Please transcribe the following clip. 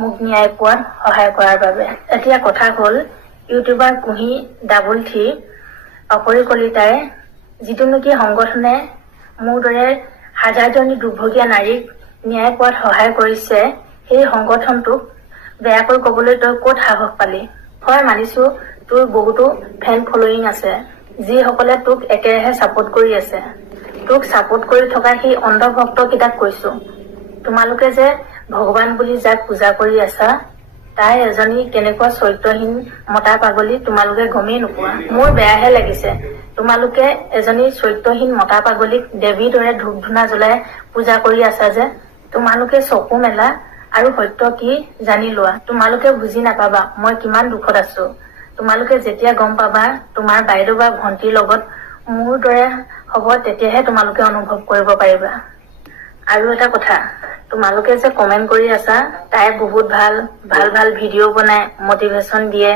মোক ন্যায় পোৱাত সহায় কৰাৰ বাবে। এতিয়া কথা হ'ল ইউটিউবাৰ কুহি ডাবল থি অপৰি কলিতাই যিটো নেকি সংগঠনে মোৰ দৰে হাজাৰজনী দুৰ্ভগীয়া নাৰীক ন্যায় পোৱাত সহায় কৰিছে, সেই সংগঠনটোক বেয়াকৈ কবলৈ তই ক'ত সাহস পালি? হয়, মানিছো তোৰ বহুতো ফেন ফলোয়িং আছে, যিসকলে তোক একেৰাহে ছাপোৰ্ট কৰি আছে। তোক ছাপোৰ্ট কৰি থকা সেই অন্ধভক্ত কেইটাক কৈছো, তোমালোকে যে ভগৱান বুলি যাক পূজা কৰি আছা, তাই এজনী কেনেকুৱা চৰিত্ৰহীন মতা পাগলী তোমালোকে গমেই নোপোৱা। মোৰ বেয়াহে লাগিছে, তোমালোকে এজনী চৰিত্ৰহীন মতা পাগলীক দেৱীৰ দৰে ধূপ ধূনা জ্বলাই পূজা কৰি আছা যে। তোমালোকে চকু মেলা আৰু সত্য কি জানি লোৱা। তোমালোকে বুজি নাপাবা মই কিমান দুখত আছো। তোমালোকে যেতিয়া গম পাবা তোমাৰ বাইদেউ বা ভন্টিৰ লগত মোৰ দৰে হ'ব, তেতিয়াহে তোমালোকে অনুভৱ কৰিব পাৰিবা। আৰু এটা কথা, তোমালোকে যে কমেন্ট কৰি আছা, তাই বহুত ভাল ভাল ভিডিঅ' বনাই মটিভেশ্যন দিয়ে।